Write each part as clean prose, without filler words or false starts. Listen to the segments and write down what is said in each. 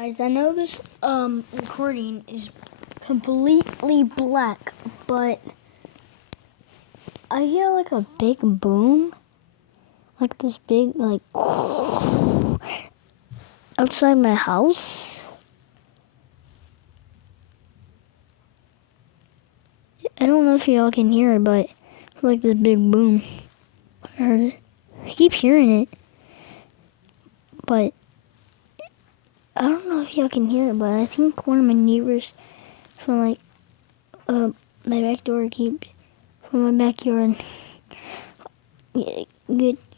Guys, I know this recording is completely black, but I hear like a big boom, like this big outside my house. I don't know if y'all can hear it, but it's like this big boom. I heard it. I keep hearing it, but I don't know if y'all can hear it, but I think one of my neighbors from my back door from my backyard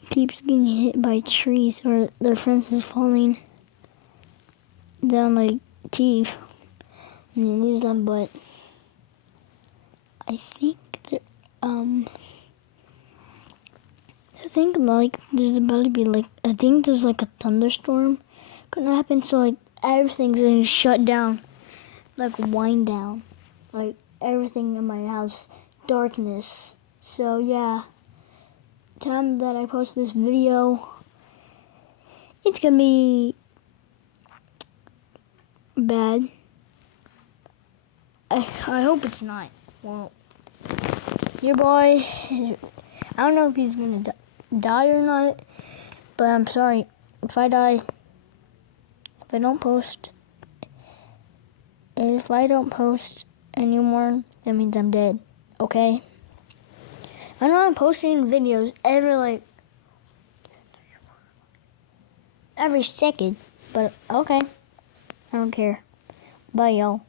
keeps getting hit by trees, or their fence is falling down like teeth, and they lose them. But I think that there's about to be there's like a thunderstorm gonna happen, so like everything's gonna shut down, like wind down, like everything in my house, darkness. So yeah, time that I post this video, it's gonna be bad. I hope it's not. Well, your boy, I don't know if he's gonna die or not, but I'm sorry if I die. If I don't post anymore, that means I'm dead, okay? I know I'm posting videos every second, but okay. I don't care. Bye, y'all.